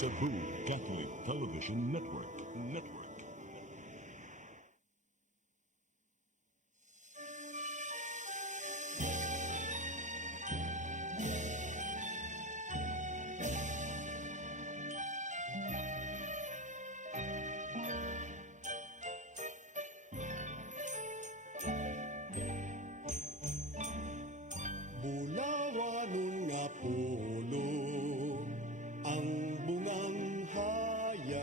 Cebu Catholic Television Network. Bulawanon nga pulo ang bungang hayag,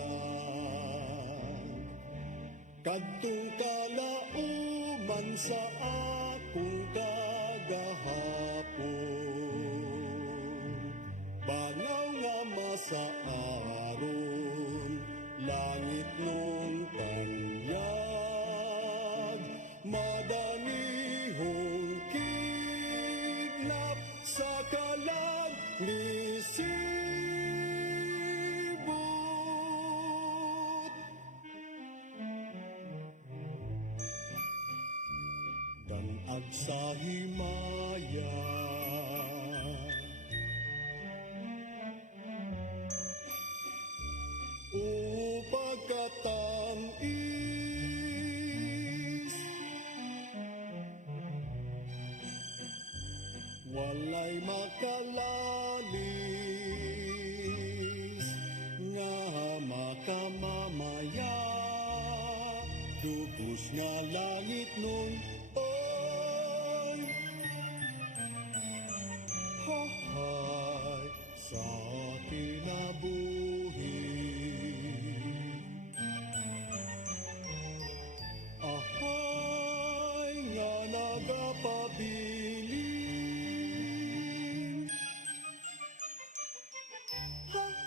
kadtong kalauman sa akong kagahapon. Bangaw nga masaaron, langit nung tanyag, madanihong kignap sa kalag ni Sibut. Danag sa himaya, o pagkatamis, walay makalalis nga makamamaya, dugos nga langit nun oy hahay sa kinabuhi. Ahay nga nagapabilin,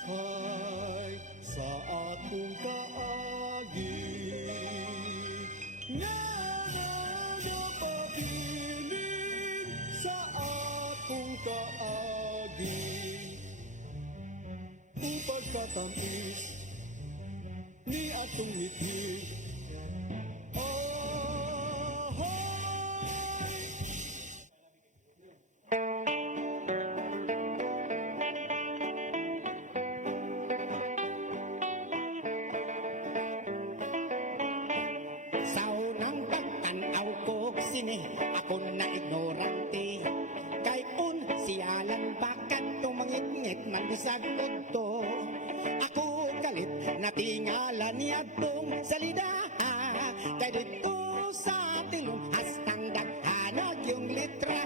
hahay sa akong kaagi, nga nagapabilin sa akong kaagi. Upag katamis ni atong mithi, ako na ignorante kay siyalan bakat tumangit-ngit man bisag to. Ako galit na tingalan niya tong salida kay dito sa tingong hastang daghanag yung litra.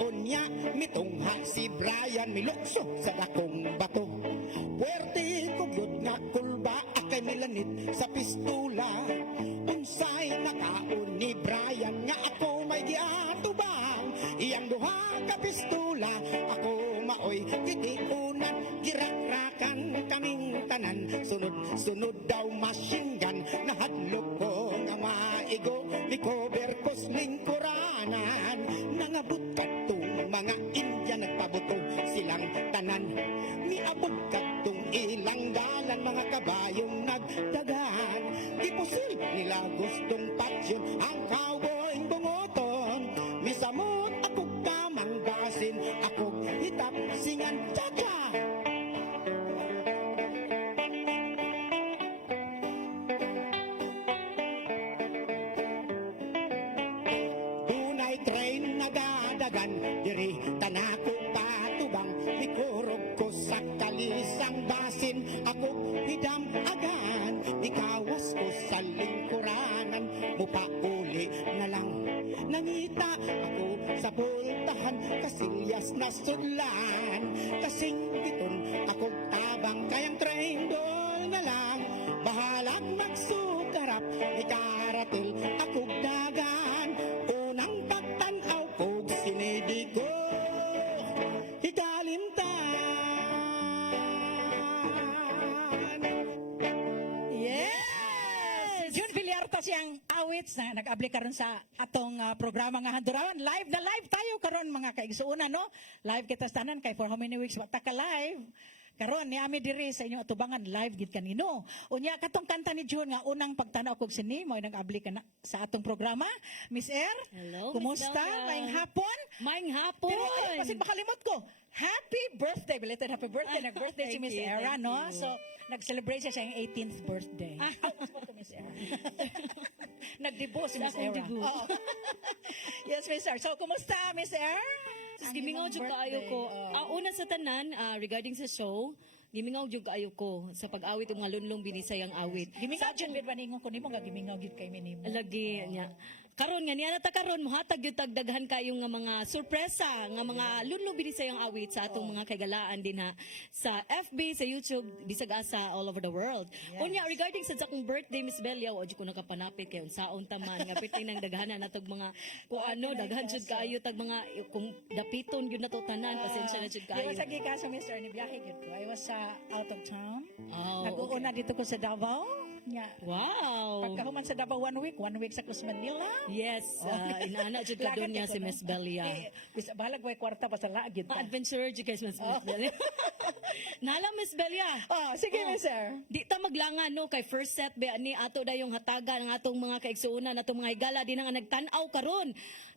Unya mitungha si Brian milukso sa dakong bato. Puwerte ko gyud nga kulba akay milanit sa pistula. Unsay nakaon ni Brian nga ako may giatubang, iyang duha ka pistula ako maoy gitiunan, girakrakan kaming tanan, sunod daw machine gun, nahadlok ko nga maigo mikober ko lingkuranan, nangabot kadtong mga India nagpabuto silang tanan, miabot kadtong ilang dalan mga kabayong nagdagan, ipusil nila gustong patsyon ang cowboy bungoton, misamot ako kamanggasin, ako hitap singan tsaka. Dunay train nagadagan, diri tanako patubang, ikurog ko sa kalisang basin, ako hidam agan, ikawas ko sa lingkuranan, mupauli na lang, nangita ako sa pultahan, kasilyas na sudlan, kasing iton ako tabang, kayang train doll na lang, bahalag magsukarap, ikaratil ako dagan, unang pagtanaw ko sinidi ko, siyang awits na nag-abli karon sa atong programa nga handurawan. Live na live tayo karon mga kaigsuuna, no? Live kita sa tanan kay for how many weeks wata ka live. karon ni ami diri sa inyong atubangan live gid kanino. Unya katong kanta ni June nga unang pagtanaw kog sini mo nag-abli ka na sa atong programa. Miss Er, Hello, Miss kumusta? Delga. Maayong hapon? Maayong hapon. Pero ayun, kasi makalimot ko. Happy birthday! Belated happy birthday. Nag-birthday si Thank Miss you, Era, thank no? you. So, nag-celebrate siya siyang 18th birthday. Miss Era. Nag-debut si Miss Sa akong Era. debut. Oo. Yes, Miss Er. So, kumusta, Miss Er? Sus, Ang gimingaw imong jud kaayo birthday. ko. Oo. Una sa tanan, regarding sa show, gimingaw jud kaayo ko sa pag-awit ng mga lunlong binisayang awit. Gimingaw jud bid baningon ko nimo nga gimingaw jud kay minimo. Lagi niya. Karon nga niya nata karon mohatag gyud tag daghan kayo nga mga sorpresa nga mga lunlong binisayang awit sa atong mga kagalaan din ha sa FB, sa YouTube, di sa asa all over the world. Unya regarding sa akong birthday Miss Belia, wa jud ko nakapanapit kay unsaon taman nga pitay nang daghanan natog mga kung ano daghan jud kaayo tag mga kung dapiton gyud nato tanan pasensya na jud Di kaayo. ba sa gikaso, Miss Er, ni biyahe gid ko. I was out of town. Oh, Nag-uuna dito ko sa Davao. Nya. Wow. Pagkahuman sa Davao 1 week sa Cruz Manila. Yes, inaana jud ka Lagat doon niya ko si na. Miss Belia. Bisa balag way kwarta pa sa lagid ka. Adventurer jud kay Miss Belia. Nala Miss Belia. Oh, sige, Miss Er. Di ta maglangan no kay first set be ni ato dayong hatagan ng atong mga kaigsuonan atong mga higala di na nga nagtan-aw karon.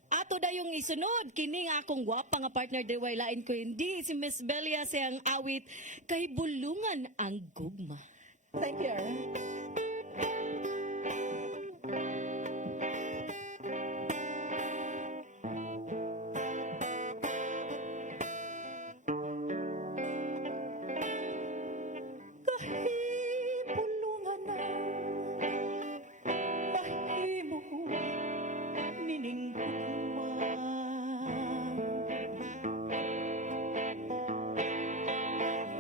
Ato dayong isunod kini nga akong gwapa nga partner di way lain ko hindi si Miss Belia siyang awit kay bulungan ang gugma. Thank you. Er. Kahibulungan na mahimo niningkugma.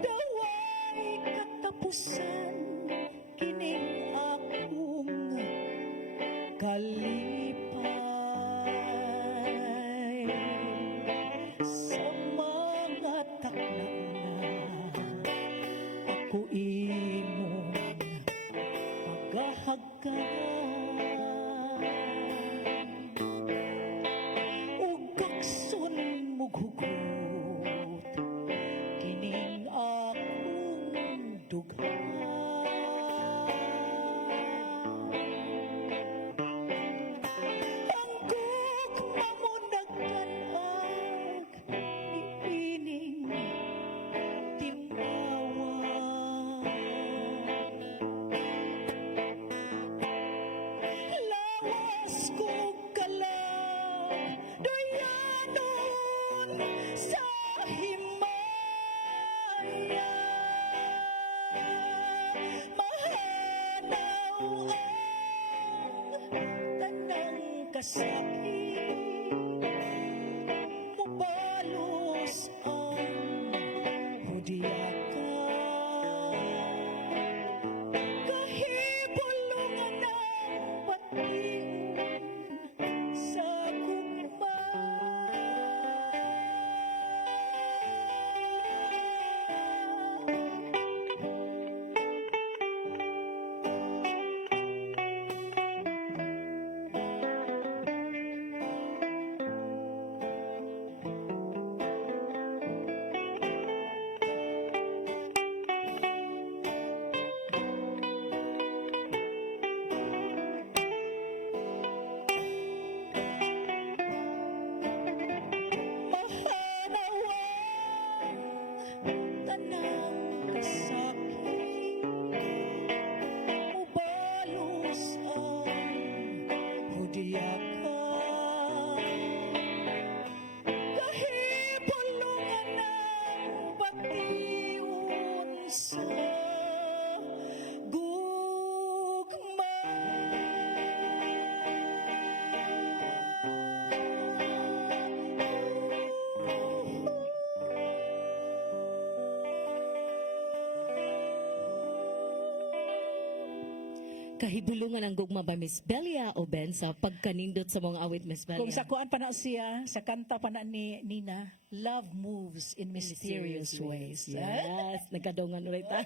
Daway katapusan kining akong kalipay sa mga takna ako imong pagahagkan ug kakson mughugot kining akong dughan. Ang gugma mo nagkanag iining timawan. Lawas ko kalang doyanon sa himaya. Mahanaw ang tanang kasakit. Mubalos ang hudyakan. Kahibulungan ng patiin sa gugma. Mahanawang tanang kasakit. Mubalos ang hudyakan. Kahibulungan ng batiun sa gugma. Kahibulungan ang gugma ba Miss Belia o Ben sa pagkanindot sa mga awit Miss Belia? Kung sa kuan pa na siya, sa kanta pa na ni Nina, love moves in mysterious ways. Yes, nagkadungan ulit ta.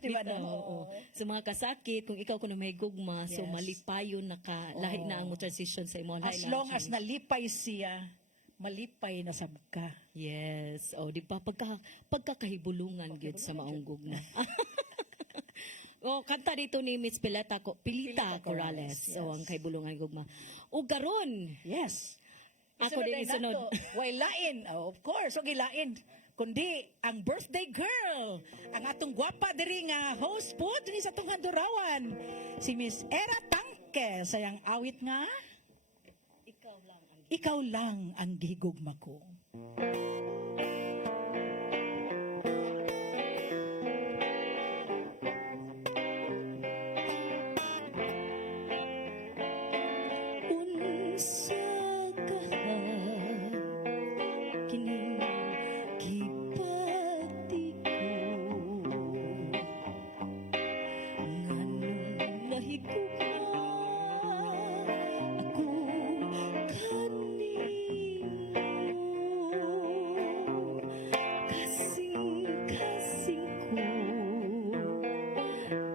Di ba na? Oo. Sa mga kasakit, kung ikaw kuno may gugma, so Yes. malipayon na ka, lahi na ang mo transition sa imo. As long as nalipay siya, malipay na sab ka. Yes. O, di ba? Pagkakahibulungan gyud sa maunggog na. O, kanta dito ni Miss Pilita Pilita Corrales. Corrales, So, yes. ang kahibulungan gugma. O, garon. Yes. Ako din isunod. Why lain? Oh, of course, wag ilain. Kundi ang birthday girl, ang atong gwapa diri nga host po dinhi sa atong handurawan, si Miss Era Tangke sayang awit nga ikaw lang ang gihigugma ko. Unsa ka kining gipati ko nganong nahigugma ako kanimo kasing-kasing ko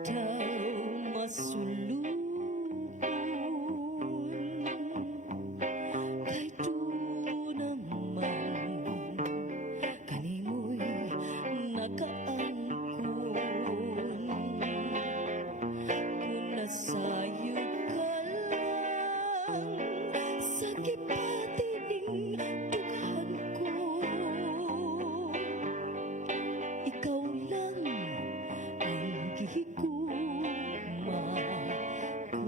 daw masulubon kay do naman kanimoy nakaangkon kung nasayo ka lang sa kipatining dughan ko ikaw lang ang gihigugma ko.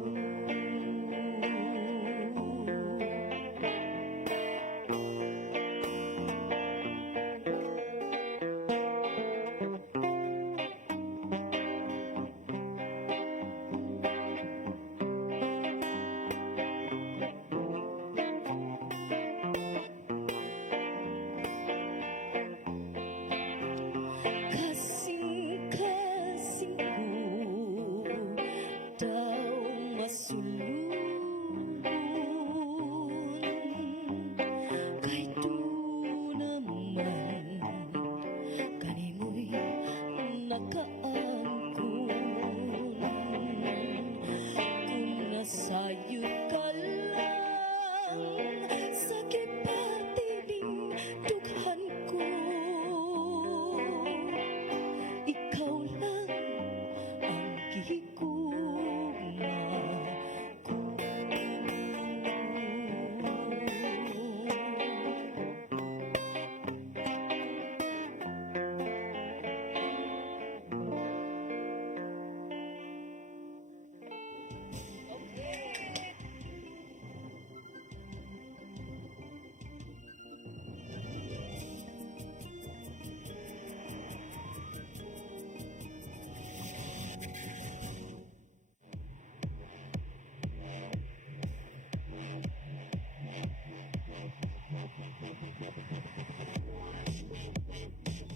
Kasing-kasing ko daw masulubon kay do naman kanimoy nakaangkon kung nasayo ka lang sa kipatining dughan ko ikaw lang ang gihigugma ko.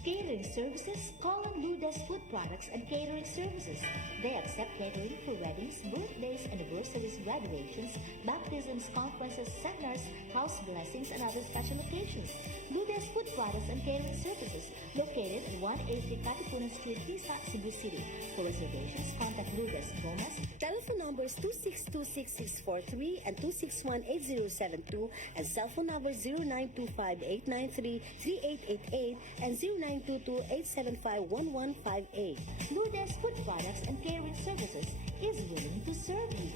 Catering services, call on Ludes Food Products and Catering Services. They accept catering for weddings, birthdays, anniversaries, graduations, baptisms, conferences, seminars, house blessings, and other special occasions. Ludes Food Products and Catering Services, located at 180 Katipunan Street, Tisa, Cebu City. For reservations, contact Ludes Gomez. Telephone numbers 2626643 and 2618072 and cell phone numbers 0925-893-3888 and 0922-875-1158. Ludes Food Products and Catering Services is willing to serve you.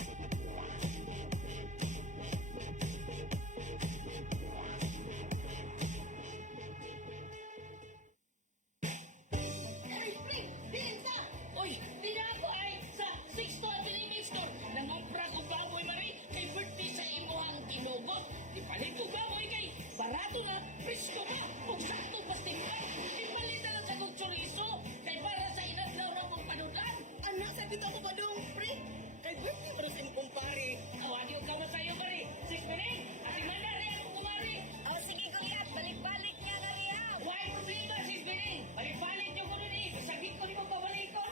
Uy, di na ako ay sa 6 to Abilingin Store. Nangumpra ko baboy mari kay birthday sa imuhang tinugot. Ipalit ko baboy kay barato na, presko pa, kung sakto pasting ka. Ipalit na lang sa kong chorizo kay para sa inadlaw na kong panudan. Anak, sa dito ako badong, pre. Kay birthday para sa imong pare. Awagyo ka na sa'yo, pare. 6 minutes, asimanda rin ako kumari. Oh, sige kuya, balik-balik niya na niya. Why problema, 6 minutes? Balik-balik niyo ko nun eh. Sagit ko ni magpabalik ko.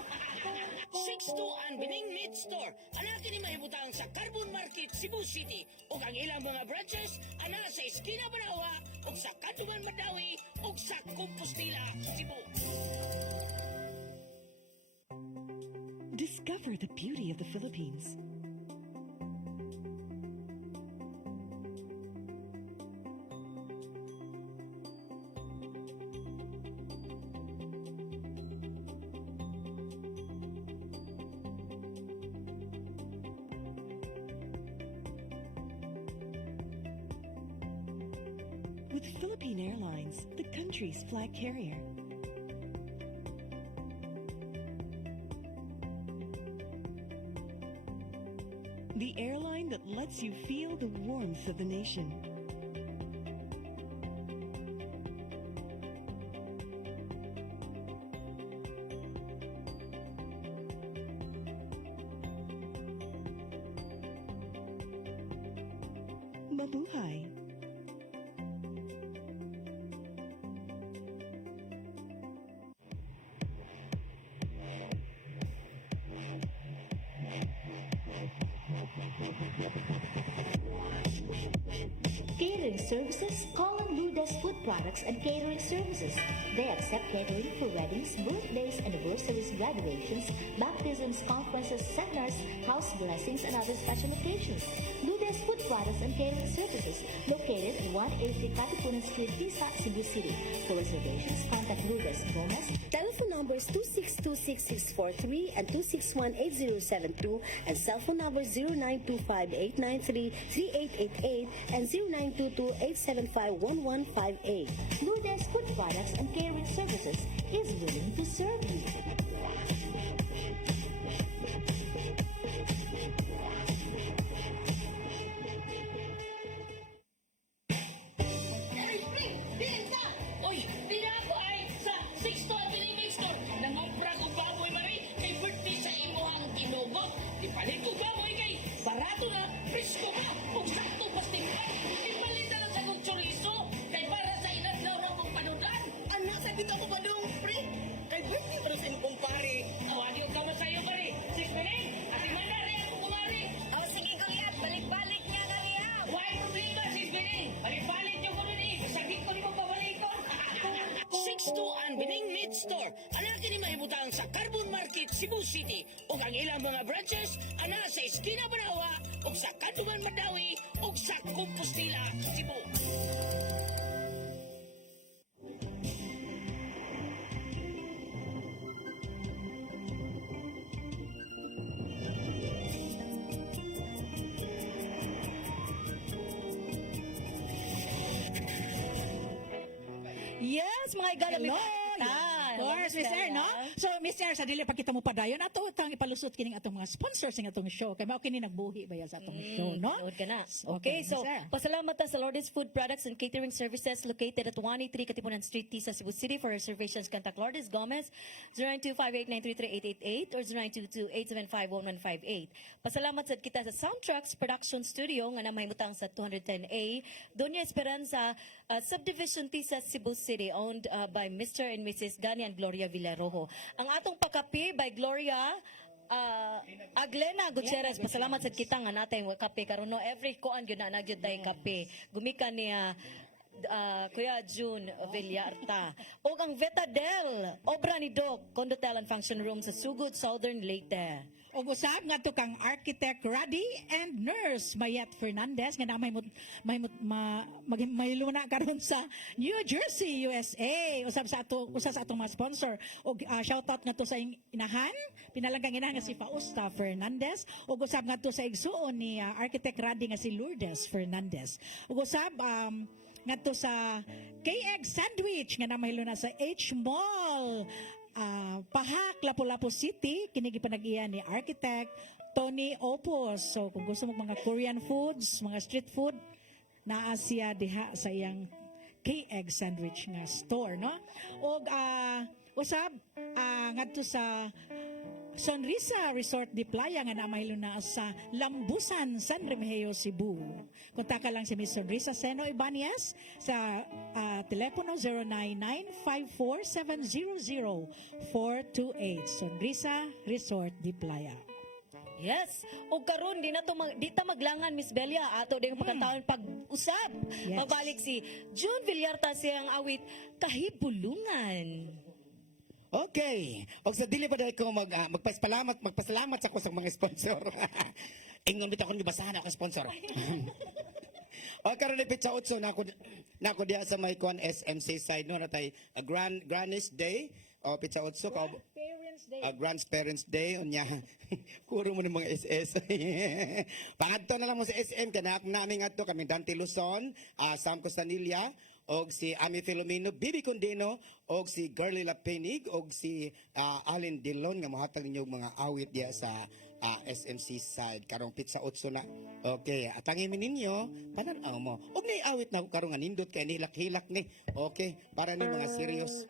6 ang Bining Meat Store. Anak kini mahibutang sa Carbon Market, Cebu City. O ang ilang mga branches, anak sa Esquina Banawa, o sa Katuman Madawi, o sa Compostela, Cebu. Discover the beauty of the Philippines. with Philippine Airlines, the country's flag carrier. The airline that lets you feel the warmth of the nation. Mabuhay. Catering services, call on Lourdes Food Products and Catering Services. They accept catering for weddings, birthdays, anniversaries, graduations, baptisms, conferences, seminars, house blessings, and other special occasions. Lourdes Food Products and Catering Services, located at 180 Katipunan Street, Tisa, Cebu City. For reservations, contact Lourdes Gomez. Telephone numbers 2626643 and 2618072 and cell phone numbers 0925-893-3888 and 0922-875-1158. Lourdes Food Products and Catering Services is willing to serve you. Ay, Spring! Diyan ka! Uy, di na ako ay sa 6 to Avenue Main Store. Nangampra ko baboy mari kay birthday sa imuhang tinugot. Ipalit ko baboy kay barato na, presko ka, kung sakto pastimpan. Ipalit na lang sa kong chorizo kay para sa inadlaw na kong panudan. Anak, sa dito ko ba dong, pre? Kay birthday pa sa inyong pare. Awadiyo ka masayo pari. 6 minutes, at manari ako kumari. Oh, sige, kuya. Balik-balik niya ka niya. Why problema, 6 minutes? Balik-balik niyo ko nun eh. Masagit ko ni mo pabalik ko. 6 ang Bining Meat Store. Anak kini mahibutang sa Carbon Market, Cebu City. O ang ilang mga branches, ana sa Esquina Banawa, o sa Kanduman Madawi, o sa Compostela, Cebu. Yes, mga igala. Hello. Of course, Miss Air, no? So, Miss Air, sa dili pa kita mo padayon, ato itang ipalusot kining atong mga sponsors ng atong show. Kaya mao kini nagbuhi ba yan sa atong show, no? Nood ka na. Okay, so Miss Air. pasalamat ta sa Lourdes Food Products and Catering Services located at 183 Katipunan Street, Tisa, Cebu City. For reservations, contact Lourdes Gomez 0925-893-3888 or 0922-875-1158. Pasalamat sa kita sa Soundtracks Production Studio nga namahimutang sa 210A Doña Esperanza Subdivision, Tisa, Cebu City, owned by Mr. and Mrs. Gani and Gloria Villarojo. Ang atong pakapi by Gloria Aglena Gutierrez, pasalamat sa kita nga natin wa kape karon no every kuan gyud na nagyud tay kape. Gumikan niya Kuya June Villarta. O ang Vetadel, obra ni Doc, Condotel and Function Room sa Sugod, Southern Leyte. O usab nga to kang architect Radi and nurse Mayet Fernandez nga na may luna karon sa New Jersey, USA. Usab sa atong mga sponsor. O shout out nga to sa inahan, pinalanggang inahan nga si Fausta Fernandez. O usab nga to sa igsuon ni architect Radi nga si Lourdes Fernandez. O usab nga to sa KX Sandwich nga namahilo na sa H Mall. Pahak, Lapu-Lapu City, kinigi panag-iya ni architect Tony Opos. So kung gusto mo mga Korean foods, mga street food, naa siya diha sa iyang KX Sandwich nga store, no? O usab ngadto sa Sonrisa Resort de Playa nga namahilo na sa Lambusan, San Remigio, Cebu. Kontak ka lang si Miss Sonrisa Seno Ibanez sa telepono 099-54700-428. Sonrisa Resort de Playa. Yes. O karon di na to di ta maglangan Miss Belia ato ding pagkataon pag-usab. Yes. Mabalik si June Villarta siyang awit Kahibulungan. Okay. O sa dili pa dahil ko magpasalamat sa ko sa mga sponsor. Ingon bitaw ko gibasahan ako sponsor. O karon ni Pizza Otso nako diha sa may kon SMC side no natay a Grandest Day o Pizza Otso ka Grandparents Day unya kuro mo ng mga SS. Pangadto na lang mo sa SM kana namin ngadto kami Dante Luzon, Sam Costanilla og si Ami Filomeno, Bibi Condeno, og si Girly Lapenig, og si Allen Dillon nga mohatag ninyo mga awit diya sa SMC side karong pizza 8 na. Okay, atangin mi ninyo panan-aw mo. Og ni awit na karong nga nindot kay nilak-hilak ni. Okay, para ni mga serious.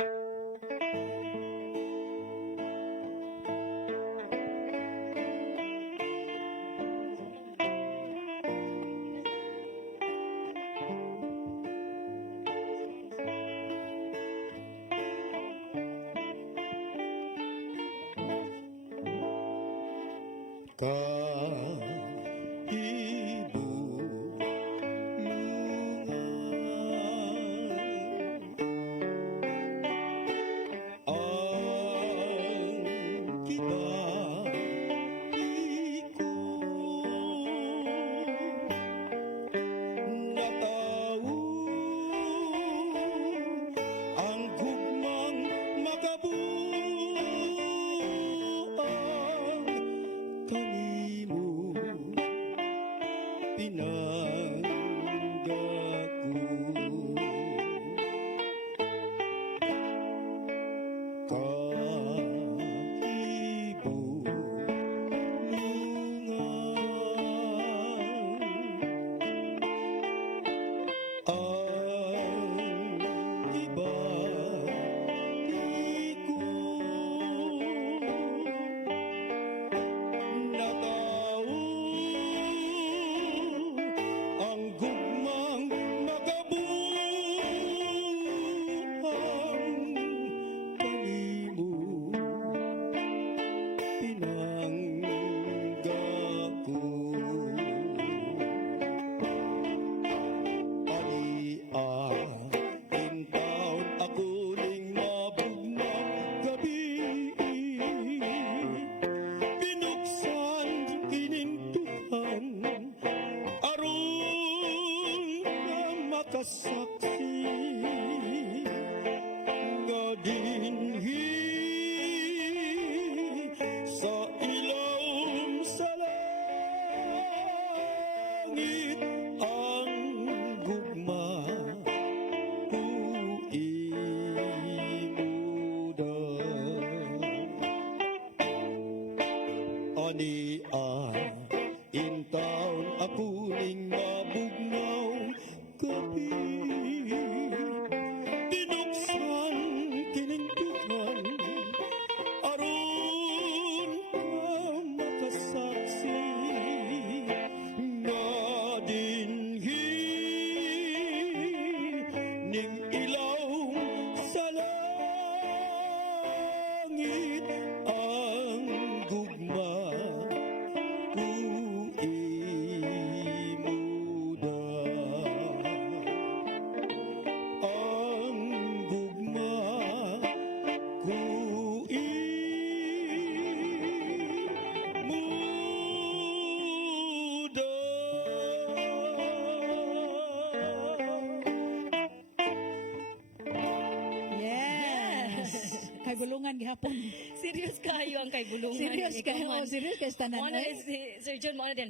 Kay bulungan gihapon. Serious kayo ang kay bulungan. Serious kayo, serious kayo tanan. Ano si Sir John mo din.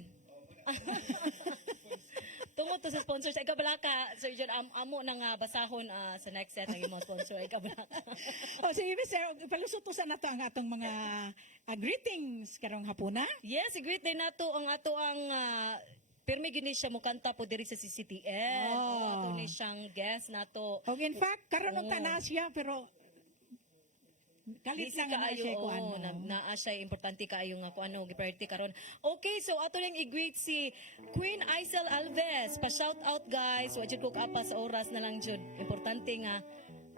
Tungod to sa sponsor sa Ikabalaka, Sir John, amo nang basahon sa next set ng mga sponsor sa Ikabalaka. Sige, Sir, palusot sa nato ang atong mga greetings karong hapuna. Yes, greet din nato ang ato ang pirmi gini siya mo kanta po diri sa CCTN. Ato ni siyang guest nato. Og in fact, karon og tanas siya pero kalit Busy lang na kaayo, siya ko oo, naa siya importante kaayo nga kung ano giperti karon. Okay, so ato lang i-greet si Queen Aisel Alves. Pa shout out guys, wa jud kog apa sa oras na lang jud. Importante nga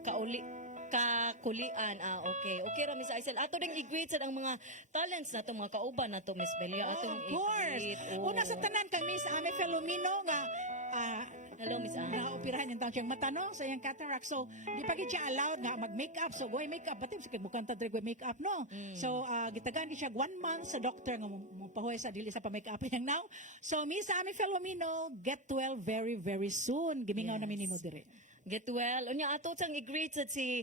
kakulian. Okay. Okay ra Miss Aisel. Ato ding i-greet sa ang mga talents nato mga kauban nato Miss Belia. Atong of course. i-greet. Una sa tanan kang Miss Ame Filomeno nga Hello Miss Ame. naoperahan yung taong siyang matanong sa iyang cataract. So, di pa gid siya allowed nga mag-makeup. So, goy makeup. Batim, sa kagmukanta dre goy makeup, no? So, gitagaan di siya 1 month sa doctor nga mapahuay sa dili sa pa-makeup yang now. So, Miss Ame Filomeno, get well very, very soon. Gimingaw namin ni mo dire. Get well. Unya ato sang i-greet sad si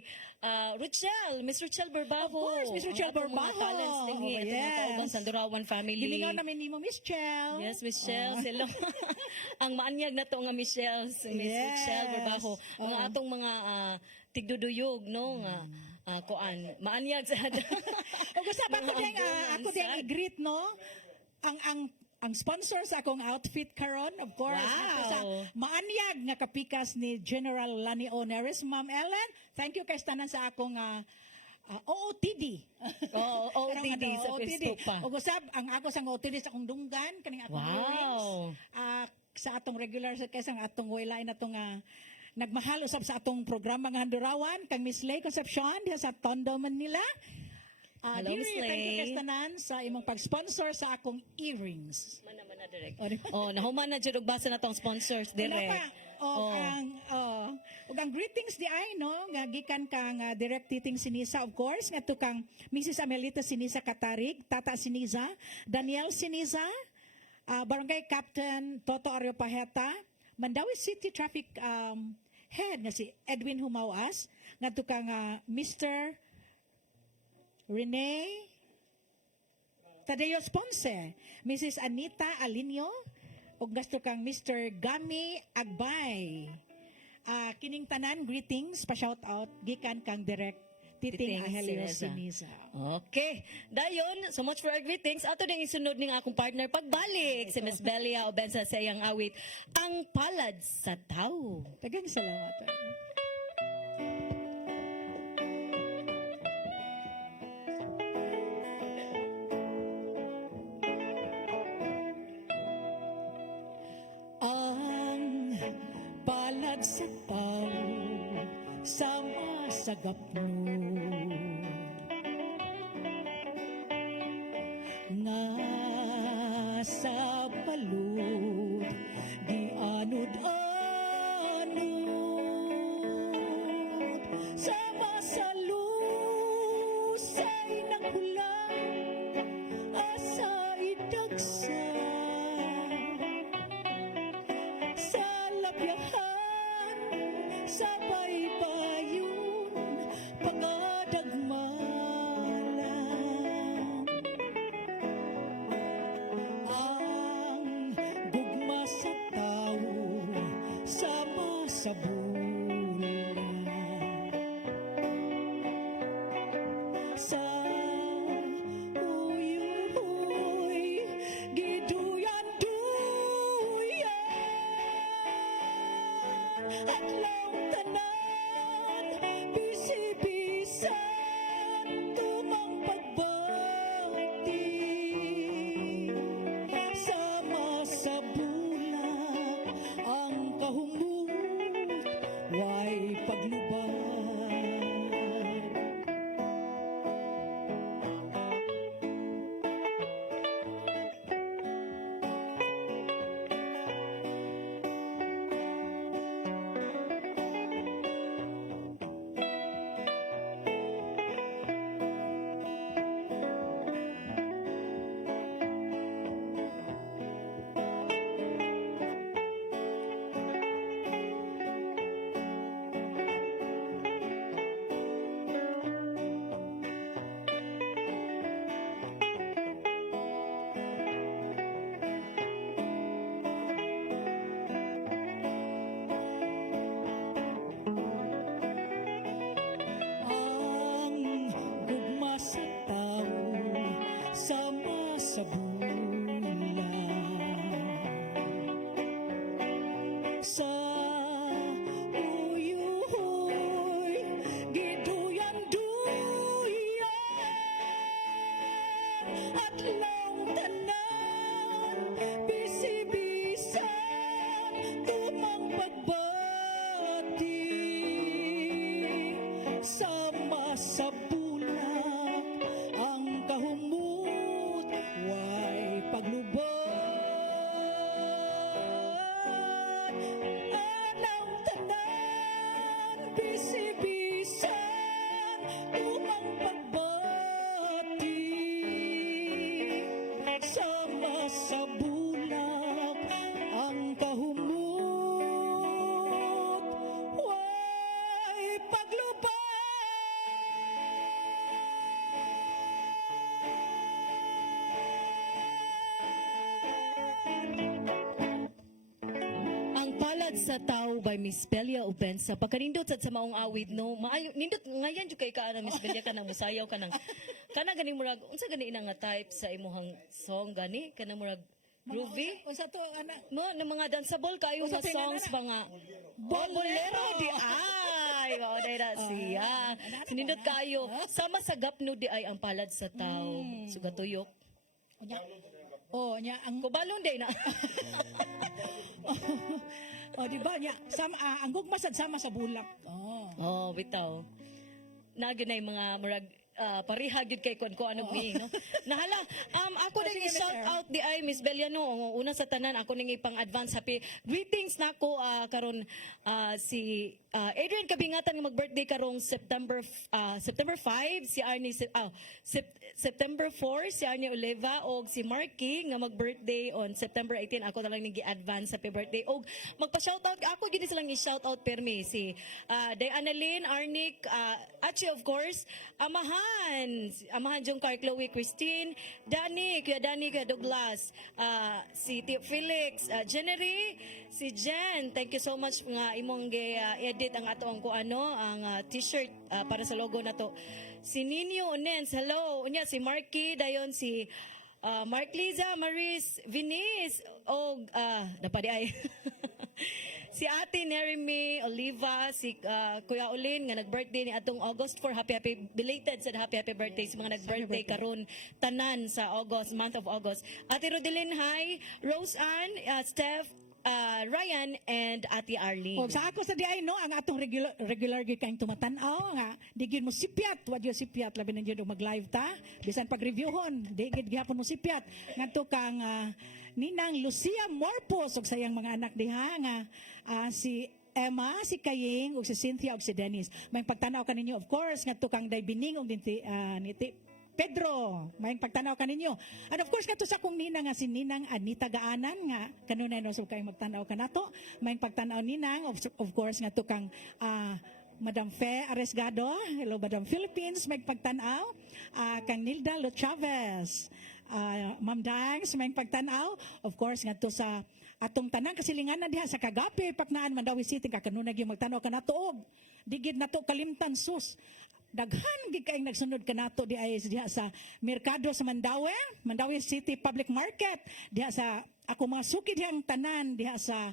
Richelle, Miss Richelle Barbajo. Of course, Miss Richelle Ang atong mga Barbajo. talents dinhi, atong mga Yes. kaugang Sandurawan family. Gilingaw namin ni mo, Miss Chel. Yes, Michelle. Hello. Ang maanyag na to nga Michelle, si Miss Yes. Michelle Barbajo. Ang atong mga tigduduyog, no? Nga, kuan, maanyag sa O gusto pa ako ding i-greet, no? Ang sponsor sa akong outfit karon, of course, Wow. ato sa maanyag nga kapikas ni General Lani Oneres, Ma'am Ellen. Thank you kay tanan sa akong OOTD. Oo, OOTD sa Facebook pa. O gusab ang ako sang OOTD sa akong dunggan kaning akong Wow. earrings. Sa atong regular sa kesang atong waylain atong nagmahal usab sa atong programa nga handurawan kang Miss Lay Concepcion diha sa Tondo, Manila. Hello, Miss Thank you Lay. kay tanan sa imong pag-sponsor sa akong earrings. Mana direct. O, di ba? Oh, nahuman na jud og basa na tong sponsors direct. Og ang greetings di ay no nga gikan kang direct titing Sinisa, of course, ngadto kang Mrs. Amelita Sinisa Katarig, Tata Sinisa, Daniel Sinisa, Barangay Captain Toto Arrio Paheta, Mandawi City Traffic Head nga si Edwin Humawas, ngadto kang Mr. Rene Tadeo Ponce, Mrs. Anita Alinio, ug gasto kang Mr. Gami Agbay. Kining tanan greetings, pa-shout out gikan kang direct Titing Ahelio Sinisa. Okay. Dayon, so much for our greetings. Ato ding isunod ning akong partner pagbalik si Miss Belia Obensa sa iyang awit, Ang Palad sa Tao. Tagang salamat. Ang palad sa tao sama sa gapno nga sa balod di anod-anod sama sa lusay nakulang asa idagsa sa labyahan sa baybayon pangadagmalan ang gugma sa tao sama sa bulan sa uyuy giduyan-duyan at lang tanan bisi-bisan tumang pagbati sama sa bulak ang kahumot way paglubad. Ang gugma sa tao sama sa bulan sa uyuy giduyan-duyan at lang tanan bisi-bisan tumang pagbati sama sa bulak ang kahumot way paglubad anang tanan bisi-bisan tumang pagbati sama sa bulak ang kahumot way Palad sa Tao by Miss Belia Ubensa. Pagkanindot sa maong awit no. Maayo nindot ngayon jud kay ka Miss Belia kanang musayaw kanang ganing murag unsa gani ina nga type sa imuhang song gani kanang murag groovy. Unsa to ana? No, na mga danceable kayo Unsa nga to yung songs ana? ba nga Bolero. di ay mao day na siya. Sinindot kayo sama sa gapno di ay ang Palad sa Tao. Sugatuyok. Oh, nya ang Kubalon day na. oh, di ba nya ang gugma sad sama sa bulak. Oh. Oh, bitaw. Nagyan na yung mga murag parihag yun kay ko ano ni no. Nahala, ako Oh, nang sige, i-shout Miss out di ay Miss Beliano. Una sa tanan ako nang ipang advance happy greetings nako karon si Adrian Kabingatan nga mag-birthday karong September 5 si Arnie September 4 si Arnie Oliva og si Marky nga mag-birthday on September 18 ako na lang nigi-advance happy birthday og magpa-shoutout ako gid silang i-shoutout permi si Dianalyn Arnick Achi of course Amahan Jong Car Chloe Christine Kuya Danny Kuya Douglas si Tio Felix Jennery si Jen thank you so much nga imong edit ang ato ang t-shirt para sa logo na to. Si Nino Onens, hello. Unya si Marky, dayon si Mark Liza, Maris, Vinice, o napadi ay. Si Ate Neremy Oliva, si Kuya Olin nga nag-birthday ni atong August 4. Happy belated sa happy birthday sa mga nag-birthday karon tanan sa August, month of August. Ate Rodelyn, hi. Rose Ann, Steph, Ryan and Ate Arlene. Og sa ako sa di ay no ang atong regular gid kayong tumatan-aw nga di gid mo sipyat wa gyud sipyat labi na gyud mag-live ta bisan pag-reviewhon di gid gyapon mo sipyat ngadto kang Ninang Lucia Morpos ug sayang mga anak diha nga si Emma, si Kaying, ug si Cynthia, ug si Dennis. May pagtanaw ka ninyo, of course, ngadto kang Daybining ug niti Pedro, may pagtanaw ka ninyo. And of course, kato sa kong ninang nga si Ninang Anita Gaanan nga, kanunay no so kayo magtanaw ka nato. May pagtanaw ninang, of course, nga to kang Madam Fe Aresgado, hello Madam Philippines, may pagtanaw. Kang Nilda Lo Chavez, Ma'am Dangs, may pagtanaw. Of course, nga to sa atong tanang kasilinganan diha sa Kagapi, Paknaan, Mandawi City, kakanunay yung magtanaw ka nato og. Digid nato kalimtan sus. Daghan gid kay nagsunod kanato di ay diha sa merkado sa Mandawi City Public Market diha sa ako mga suki dihang tanan diha sa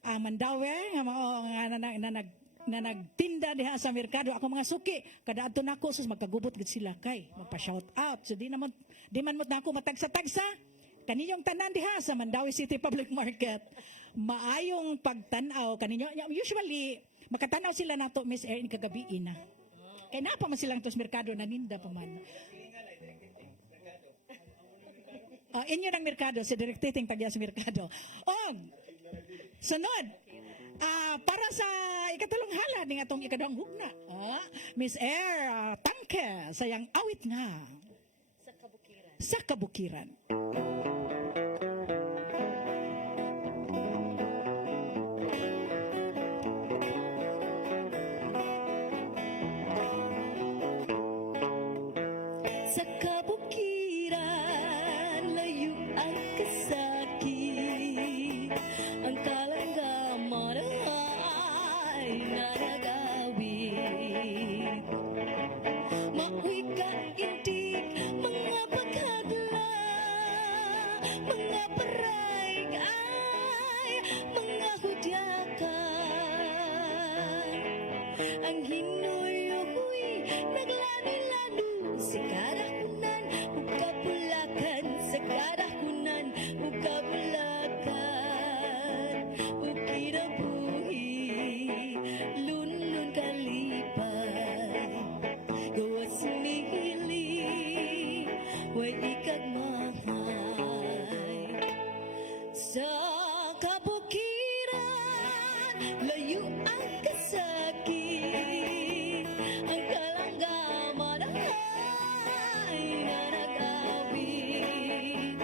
Mandawi nga mao nga nagtinda diha sa merkado ako mga suki kada adto nako sus magkagubot gid sila kay magpa-shout out so di man mo nako matagsa-tagsa kaninyong tanan diha sa Mandawi City Public Market maayong pagtan-aw kaninyo usually makatanaw sila nato Miss Erin kagabi na. Kaya na pa man silang tos merkado na ninda pa man. Inyo ng merkado, si directing tagya sa merkado. Sunod. Para sa ikatulong hala ning atong ikadang hugna. Miss Air Tangke, sayang awit nga. Sa kabukiran. Sa kabukiran, layo ang kasakit. Ang kalangaman ay nanagawit. Mauwi ka indik, mga paghadla, mga paraig ay mga hudyakan. Ang hinuyoy, naglani-lano sa karahunan, ukapulakan sa karahunan, ukapulakan, ukirabuhi, lunlun kalipay, gawas nihili, way ikagmahay. Sa kabukiran, layo ang kasakit. Ang kalanggaman ay nanagawit.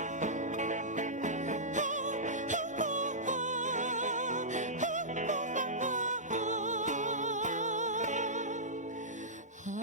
Oh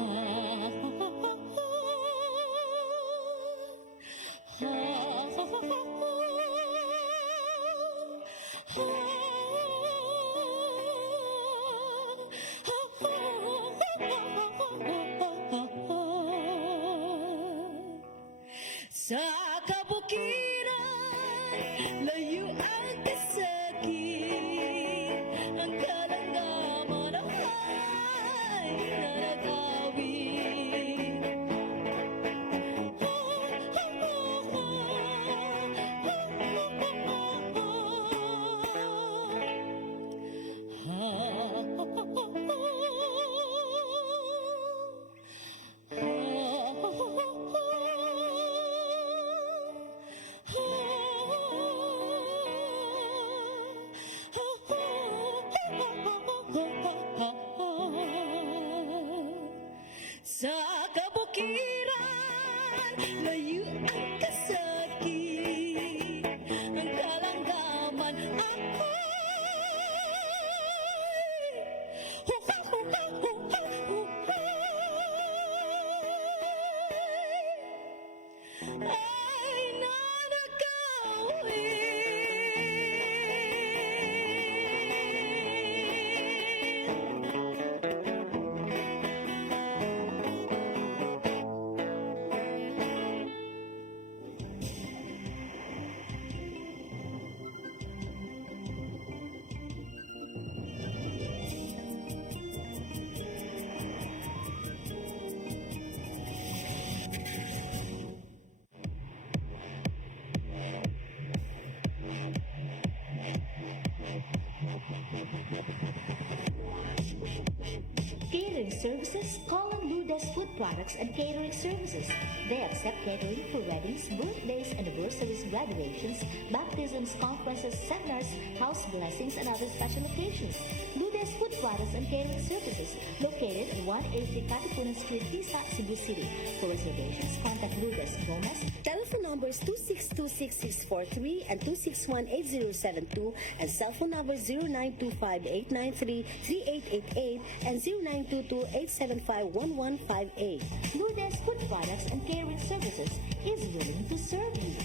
Catering services, call on Blue Desk Food Products and Catering Services. They accept catering for weddings, birthdays, anniversaries, graduations, baptisms, conferences, seminars, house blessings, and other special occasions. Blue Desk Food Products and Catering Services, located at 180 Katipunan Street, Tisa, Cebu City. For reservations, contact Blue Desk Gomez. Telephone numbers 2626643 and 2618072 and cell phone numbers 0925-893-3888 and 0922-875-1158. Blue Desk Food Products and Catering Services is willing to serve you.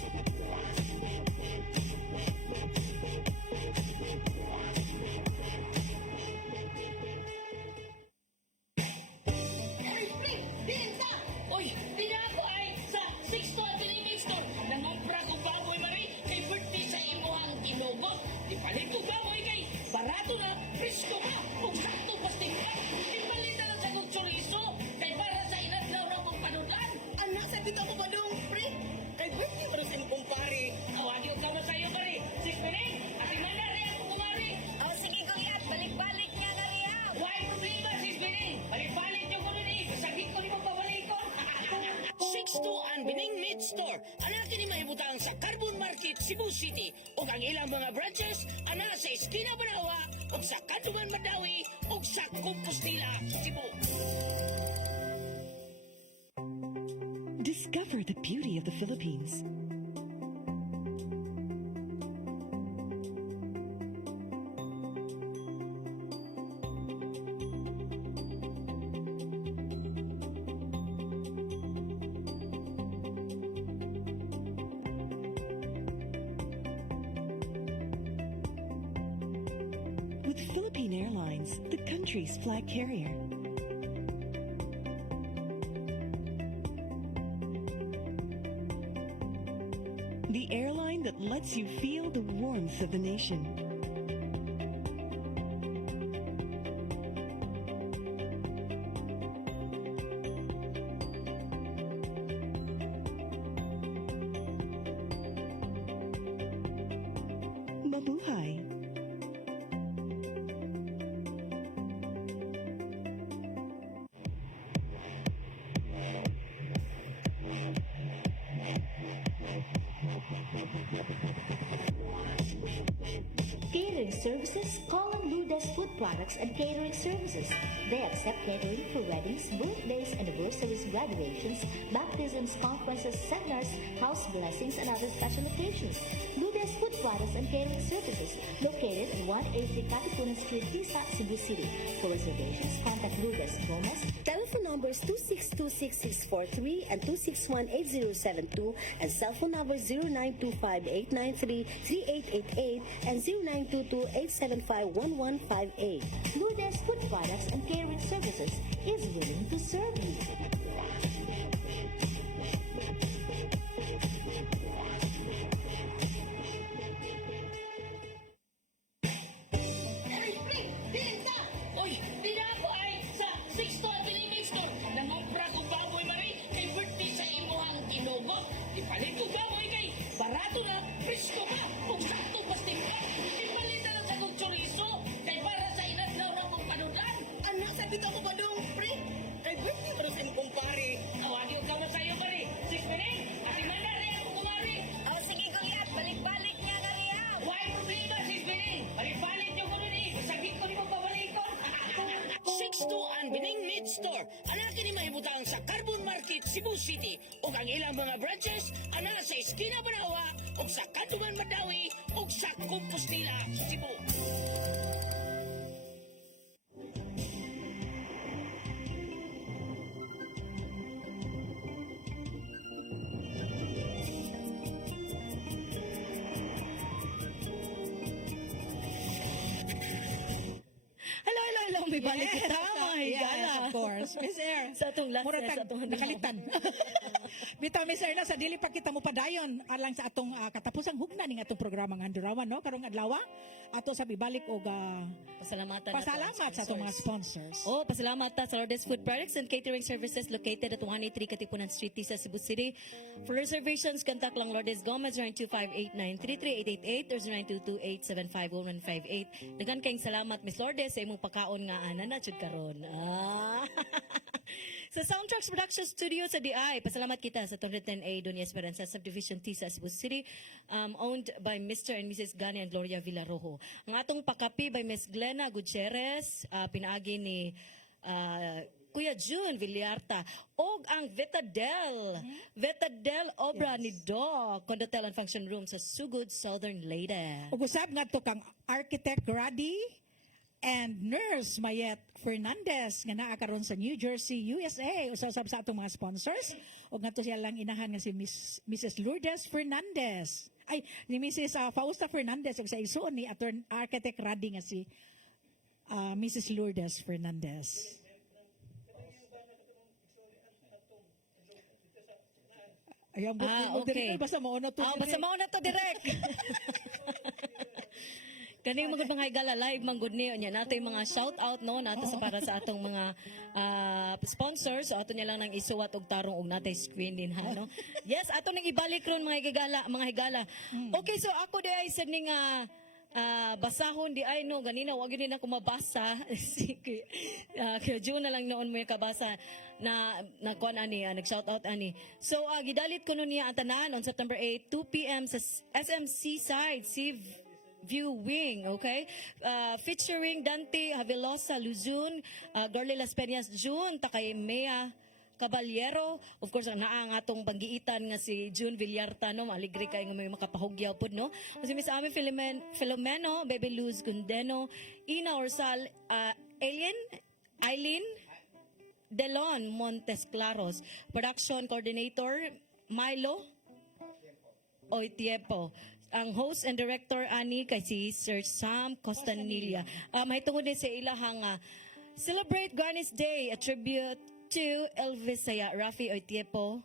Ay, pre! Diyan sa! Uy, di na ako ay sa 6 to Avenue Store. Nangumpra ko baboy mari kay birthday sa imuhang tinugot. Di palit ko baboy kay barato na, presko ka, kung sakto pasting ka. Di palit na lang sa kong chorizo kay para sa inadlaw na kong panudan. Anak, sa dito ako badong, pre! Kay birthday para sa imong pare. Awagyo ka na sa'yo, pare. 6 minutes, at imanda rin ako kumari. Oh, sige kuya, balik-balik niya na riya. Why problema, 6 minutes? Balik-balik niyo ko nun eh. Masakit ko ni mo pabalik ko. 62 ang Bining Meat Store. Anak kini mahibutang sa Carbon Market, Cebu City. O ang ilang mga branches, ana sa Esquina Banawa, o sa Kanduman Madawi, o sa Compostela, Cebu. Discover the beauty of the Philippines. With Philippine Airlines, the country's flag carrier. The airline that lets you feel the warmth of the nation. Mabuhay. Catering Services, call on Blue Desk Food Products and Catering Services. They accept catering for weddings, birthdays, anniversaries, graduations, baptisms, conferences, seminars, house blessings, and other special occasions. Blue Desk Food Products and Catering Services, located at 180 Katipunan Street, Tisa, Cebu City. For reservations, contact Blue Desk Gomez. Telephone numbers 2626643 and 2618072 and cell phone numbers 0925-893-3888 and 0922-875-1158. Blue Desk Food Products and Catering Services is willing to serve you. Ay, pre! Diyan sa! Uy, di na ako ay sa 6 to Avenue Store. Nangumpra ko baboy mari kay birthday sa imuhang tinugot. Di palit ko baboy kay barato na, presko ka, kung sakto pasting ka. Di palit na lang sa kong chorizo kay para sa inadlaw na kong panudan. Anak, sa dito ako badong, pre! Kay birthday para sa imong pare. Awagyo ka na sa'yo, pare. 6 minutes, at imanda rin ako kumari. Oh, sige kuya, balik-balik niya na riya. Why problema, 6 minutes? Balik-balik niyo ko nun eh. Masakit ko ni mo pabalik ko. 62 ang Bining Meat Store. Anak kini mahibutang sa Carbon Market, Cebu City. O ang ilang mga branches, ana sa Esquina Banawa, o sa Kanduman Madawi, o sa Compostela, Cebu. Hello, may balik kita. Yes, My yes, God. of course. Miss Air. Sa atong last Mura sa tag atong nakalitan. Bitaw Miss Erna sa dili pa kita mo padayon alang sa atong katapusang hugna ning atong programa ng Handurawan no karong adlaw ato sa bibalik og Pasalamatan pasalamat sa atong mga sponsors. Oh, pasalamat ta sa Lourdes Food Products and Catering Services located at 183 Katipunan Street, sa Cebu City. For reservations, contact lang Lourdes Gomez 0925-8933-888 or 0922-875-1158. Dagan kayong salamat, Miss Lourdes, sa imong pagkaon nga ana na jud karon. Sa Soundtracks Production Studio sa DI, pasalamat kita sa 210A Doña Esperanza Subdivision T sa Cebu City, owned by Mr. and Mrs. Gani and Gloria Villarojo. Ang atong pakapi by Miss Glenna Gutierrez, pinaagi ni Kuya June Villarta, og ang Vetadel obra ni Doc, Condotel and Function Room sa Sugod, Southern Leyte. Ug usab nga to kang Architect Radi and Nurse Mayet Fernandez nga naa karon sa New Jersey, USA. Usab sa atong mga sponsors. Ug ngadto siya lang inahan nga si Mrs. Lourdes Fernandez. Ay, ni Mrs. Fausta Fernandez ug sa isuon ni Architect Radi nga si Mrs. Lourdes Fernandez. Ayun, Okay. Basta mauna to. Basta mauna to direct. Kani mga higala live manggod niyo nya nato yung mga shout out no nato sa para sa atong mga sponsors, so ato niya lang nang isuwat og tarong og natay screen din ha no. Yes, ato nang ibalik ron mga higala. Okay, so ako di ay sa ning basahon di ay no ganina wag yun na ako mabasa. Kaya June na lang noon mo yung kabasa na kuan ani nag-shout out ani. So gidalit ko nun niya ang tanan on September 8 2 PM sa SMC side View Wing, okay? Featuring Dante Havelosa Luzon, Girly Las Peñas June, takay Mea Caballero, of course, ang atong panggiitan nga si June Villarta, no? Aligre kay nga may makapahugyaw po, no? Kasi Miss Ami Filomeno, Baby Luz Gundeno, Ina Orsal, Eileen Delon Montes Claros, Production Coordinator, Milo Oitiepo. Ang host and director ani kay si Sir Sam Costanilla. Mahitungod din sa ilahang Celebrate Granny's Day, a tribute to Elvis Saya Rafi Oitiepo,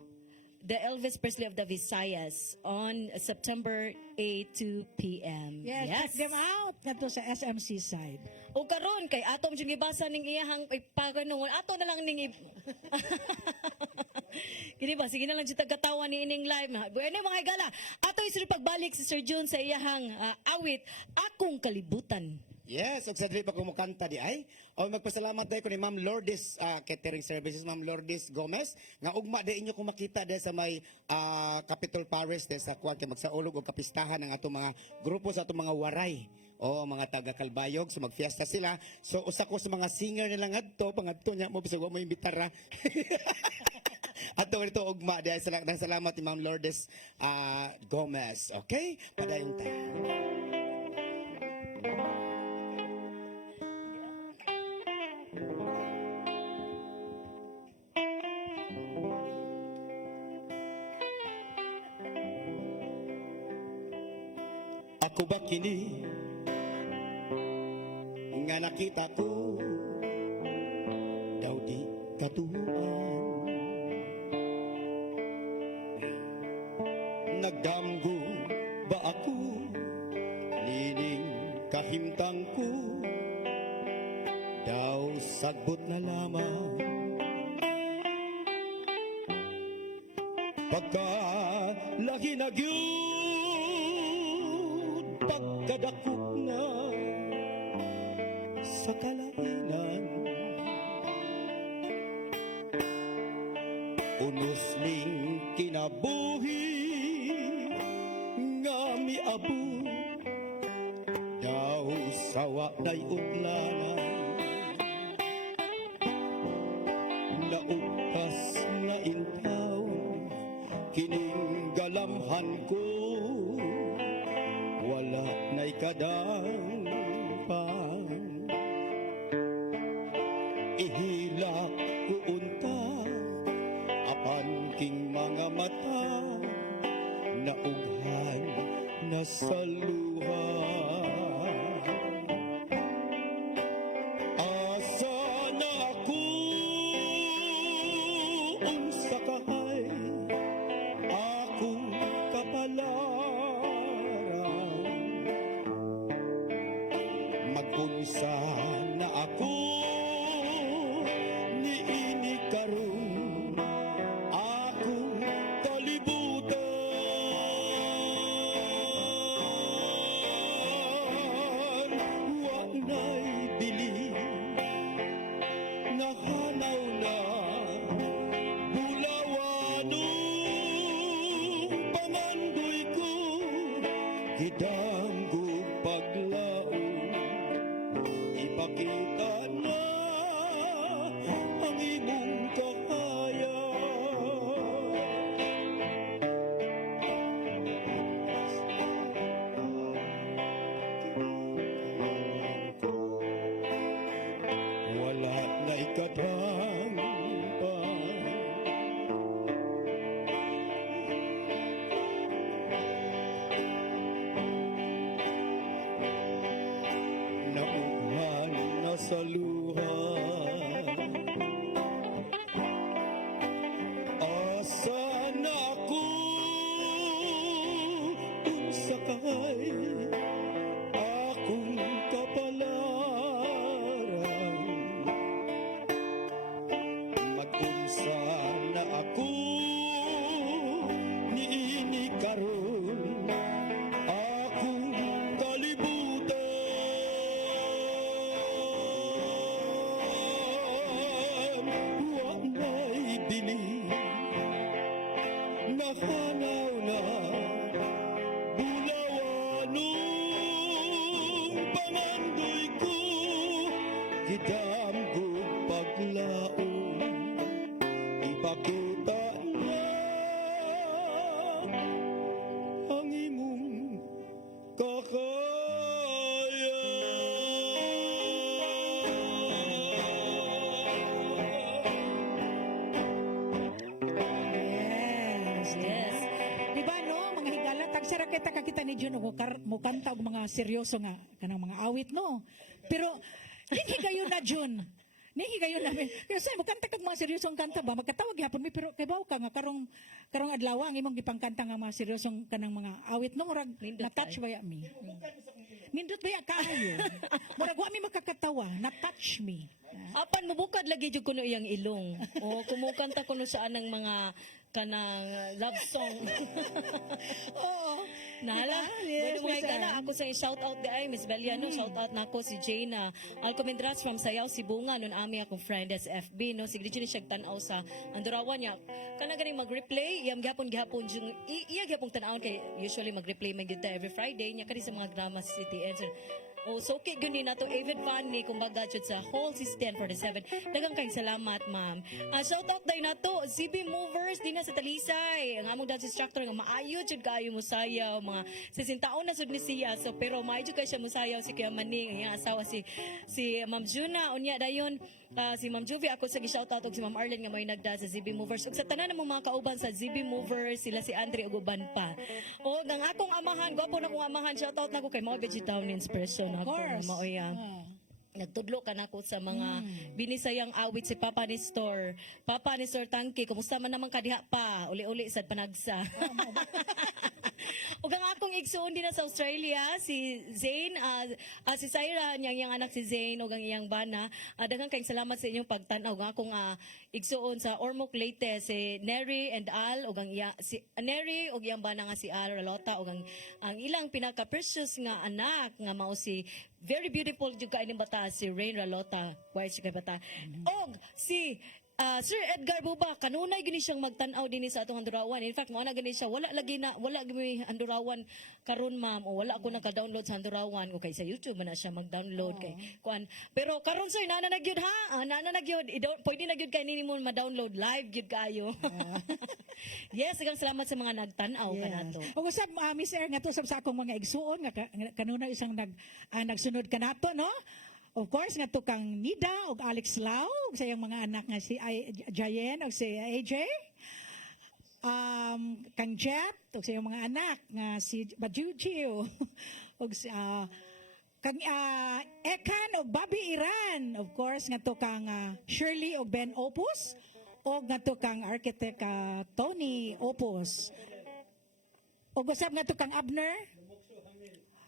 the Elvis Presley of the Visayas on September 8 2 p.m. Yes, check them out ngadto sa SMC side. O karon kay atom jud gibasa ning iyahang pagkanungon ato na lang ning Kini ba sige na lang jud tagkatawa ni ining live. Bueno mga higala, ato isulod pagbalik si Sir June sa iyahang awit Akong Kalibutan. Yes, og sa dili pa ko mukanta di ay. O magpasalamat day ko ni Ma'am Lourdes Catering Services, Ma'am Lourdes Gomez nga ugma day inyo ko makita day sa may Capitol Paris day sa kuwan kay magsaulog og kapistahan ng atong mga grupo sa atong mga waray. O mga taga Kalbayog, so magfiesta sila. So usa ko sa mga singer nila ngadto, pangadto nya mo bisag wa mo imbitara. Ato ito ugma day salamat ni Ma'am Lourdes Gomez. Okay? Padayon ta. Ako ba kini nga nakita ko daw di katuan nagdamgo ba ako nining kahimtang ko daw sagbot na lamang pagka lagi na gyud pagkadakop na sa kalainan unos ning kinabuhi nga miabot daw sawa day utlanan naugtas na intaw kining galamhan ko wala na'y kadang ihilak ko unta apan king mga mata naughan na sa luha asa na ako unsa kahay Magpunsa na ako niini karon akong kalibutan wa na'y dili nahanaw na bulawanong pamandoy ko hidanggog paglaon ipakita na ang imong kahaya wala na ikatang pa nauhan na sa luha asa na ako kung sakay akong kapalaran magkunsa na ako niini karon akong kalibutan wa na'y dili nahanaw na bulawanong pangandoy ko gidamgog paglaon ipakita na ang imong kakaya Yes, yes. Di ba no, mga higala, tagsara kita kakita ni Juno, mo kanta og mga seryoso nga, kanang mga awit no. Pero, hindi kayo na Jun. Hindi kayo namin. Pero sa'yo, mo kanta kag mga seryosong kanta ba? Magkatawag yapon mi, pero kay ka nga, karong adlaw ang imong gipangkanta nga mga seryosong kanang mga awit no, murag na-touch ba ya mi? Nindot ba ya kaayo? Murag wa mi makakatawa, na-touch me. Apan mabukad lagi jud kuno iyang ilong. O kumukanta kuno sa anang mga kanang love song. Oo. Nahala. Yes, Bueno, mga Miss igala, Ann. ako sa shout out di ay Miss Beliano, shout out nako si Jaina. Alcomendras from Sayaw Sibunga nun ami akong friend sa FB no. Sige dito siya tan-aw sa Andurawan niya. Kana gani mag-replay, iyang gihapon jung iya gihapon tan-aw kay usually mag-replay man gyud ta every Friday niya kani sa mga drama sa CTN. So, oh, so okay gud ni nato Avid Funny kumbaga jud sa whole system 47. Daghang kayong salamat, ma'am. Shout out day nato CB Movers din sa Talisay. Ang among dance instructor nga maayo jud kayo musayaw mga 60 taon na sud ni siya. So pero maayo jud kay siya musayaw si Kuya Maning, ang iyang asawa si Ma'am Juna unya dayon si Ma'am Juvie ako sa gi-shout out og si Ma'am Arlen nga may nagda sa ZB Movers ug sa tanan namong mga kauban sa ZB Movers sila si Andre ug uban pa. O ang akong amahan, gwapo na kong amahan, shout out nako kay mga Vegetarian Inspiration Of ako course. maoya. Nagtudlo ka na ko sa mga binisayang awit si Papa Nestor. Papa Nestor Tangki, kumusta man naman kadiha pa? Uli-uli sa panagsa. Ug ang akong igsuon din na sa Australia, si Zane, si Syra, niyang anak si Zane, ug ang iyang bana. Daghang kayong salamat sa inyong pagtan-aw. Ang akong igsuon sa Ormoc Leyte, si Neri and Al, ug ang si Neri, ug iyang bana nga si Al Ralota, ug ang ilang pinaka-precious nga anak, nga mao si very beautiful jud ka ining bata si Rain Ralota, white siya kay bata. Og si Sir Edgar Buba, kanunay gini siyang magtan-aw dinhi sa atong Andurawan. In fact, mo na gani siya, wala gimi Andurawan karon ma'am, o wala ako naka-download sa Andurawan o kay sa YouTube man na siya mag-download kay kuan. Pero karon sir, nana na gyud ha, nana na gyud, pwede na gyud kay nini mo ma-download live gyud kayo. Yes, daghang salamat sa mga nagtan-aw kanato. O usab Miss Air nga to sa akong mga igsuon nga kanuna isang nagsunod kanato no. Of course nga to kang Nida ug Alex Lau ug sa iyang mga anak nga si Jayen ug si AJ. Kang Jet ug sa iyang mga anak nga si Bajujiu ug si kang Ekan ug Bobby Iran. Of course nga to kang Shirley ug Ben Opus ug nga to kang architect Tony Opus. Ug usab nga to kang Abner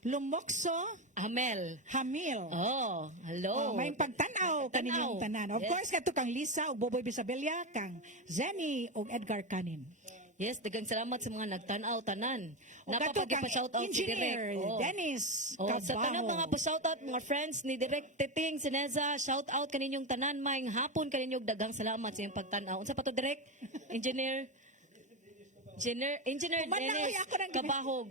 Lumokso, Hamel. Hamil. Oh, hello. May pagtanaw kaninyong tanan. Of Yes. course, kato kang Lisa ug Boboy Bisabella, kang Zenny ug Edgar Canin. Yes, dagang salamat sa mga nagtanaw tanan. Ug kato kang Napapagpa-shoutout si Engineer Direk. Oh. Dennis Oh, sa tanang Cabaho. mga pa-shoutout, mga friends ni Direk Titing Sineza, shoutout kaninyong tanan, maayong hapon kaninyong dagang salamat sa iyong pagtanaw. Unsa pa to, Direk? Engineer Kumanaw, Dennis ako ng- Kabahog.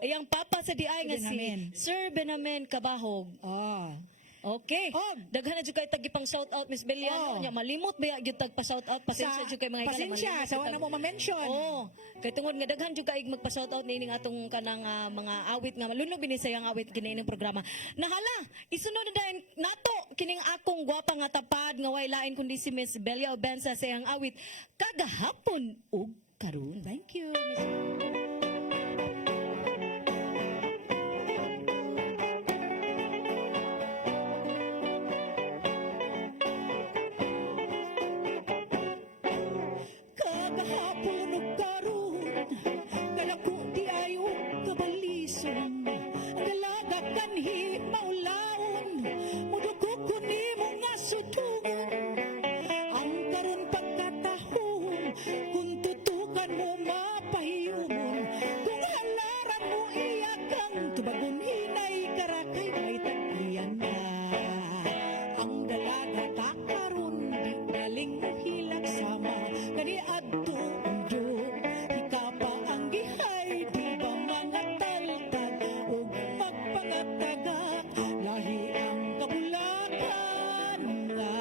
Iyang papa sa DI nga si Benamen. Sir Benamen Kabahog. Oh. Okay. Og. Daghan na jud kay tagipang shoutout Miss Beliano Oh. nya malimot ba gyud tag pa shoutout pasensya jud kay mga pasensya, sa wala mo ma-mention. Oh, kay tungod nga daghan jud kay magpa-shoutout niining atong kanang mga awit nga malunog binisayang awit kiniining programa. Nahala, isunod na dahin nato kining akong gwapa nga tapad nga way lain kundi si Miss Belia Obensa sa iyang awit kagahapon ug karon. Thank you, Miss. Kagahapon ug karon, galako di ayo kabalison. Ang dalaga kanhi maulaon, mudugo ko nimo nga sutungan. Ang karon pagkatahon, kung tutukan mo mapahiyumon, kung halaran mo iyakang tubagon hinay karakay may tagiyan na. Ang dalaga kakaron di daling hilak sama, kani adto undo, ikapa ang gihay di ba mga taltag ug magpangatagak, lahi ang kabulakan nga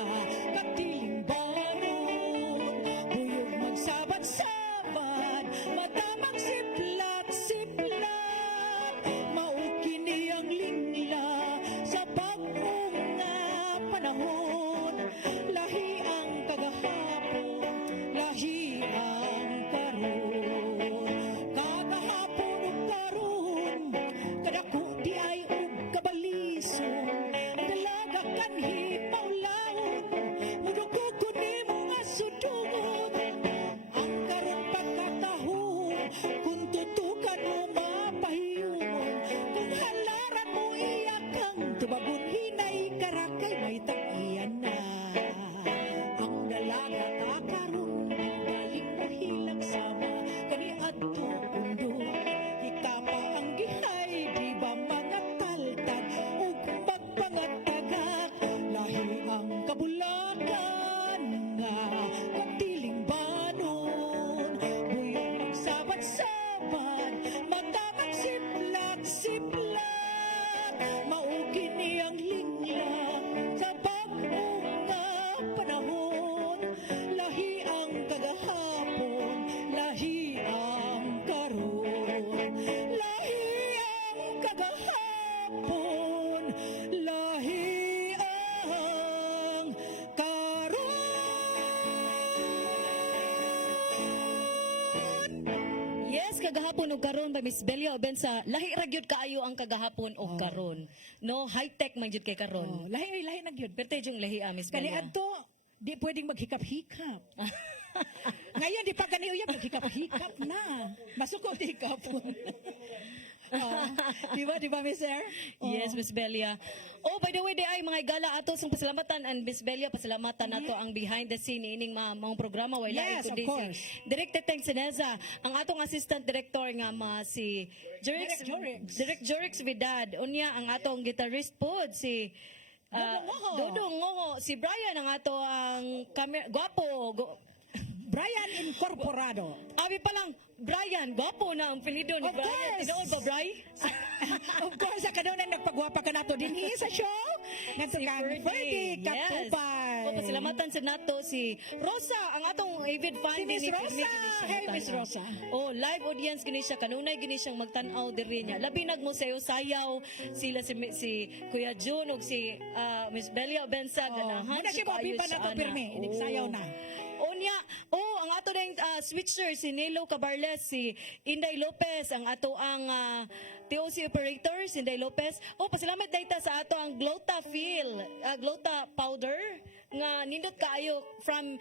katiling baron, buyog magsabat-sabat, matamang siplat-siplat, maukini ang lingla sa bagong nga panahon, lahi ang kagahapon, lahi ang karon. Kagahapon ug karon, kadako di ay ug kabalison, dalaga kanhi maulawon, mudugo ko nimo nga sudungon. Ang karon pagkatahon, kung tutukan mo mapahiyumon, kung halaran mo iyakang tubagon hinay karakay may tag-iyan na. Ang dalaga kakaroon, balik mo hilang sama, kani adto undo, ikapa ang gihay, di ba mga taltag, ug magpangatagak, lahi ang kabulakan nga katiling banon, buyog magsabat-sabat, matamang siplat-siplat, maugin niyang linglang sa bagong nga panahon, lahi ang kagahapon, lahi ang karon, lahi ang kagahapon, lahi ang karon. Yes, kagahapon ug karon ba Miss Belia Obensa, lahi ra gyud kaayo ang kagahapon ug karon. No, high-tech man gyud kay Oh, karon. lahi na gyud. Pero yung lahi Miss Kani Belia. adto, di pwedeng maghikap-hikap. Ngayon, di pa gani uyab, maghikap-hikap na. Masuko di hikapon. Oh, di ba, Miss Air? Oh. Yes, Miss Belia. Oh, by the way, di ay mga igala ato sa pasalamatan and Miss Belia pasalamatan nato ang behind the scene ining mga programa way Yes, of course. Director Teng Sineza, ang atong assistant director nga si Direk Jorix. Direk Jorix Vidad. Unya ang atong guitarist pod si Dodong Ngoho. Dodong Ngoho. Si Brian ang ato ang gwapo. Brian Incorporado. Abi pa lang, Brian, gwapo na ang pinido ni Of Brian. course. Tinood ba, Bri? Of course, sa kanunay nagpagwapa ka nato din sa show. Nato kang Ferdy Kapupay. O, pasalamatan sa nato si Rosa, ang atong avid fan Si Miss din ni Rosa. Fermi, gini siya Hey, Miss magtanaw. Rosa. Oh, live audience gini siya, kanunay gini siyang magtanaw diri niya. Labi nagmo sayo sayaw sila si Kuya Jun ug si Miss Belia Obensa ganahan. Muna siya mabiba na to, Pirmi. Inigsayaw na. Onya, ang ato ding switcher si Nilo Cabarles, si Inday Lopez, ang ato ang TOC operator si Inday Lopez. Pasalamat dayta sa ato ang Glota Glota powder nga nindot kaayo from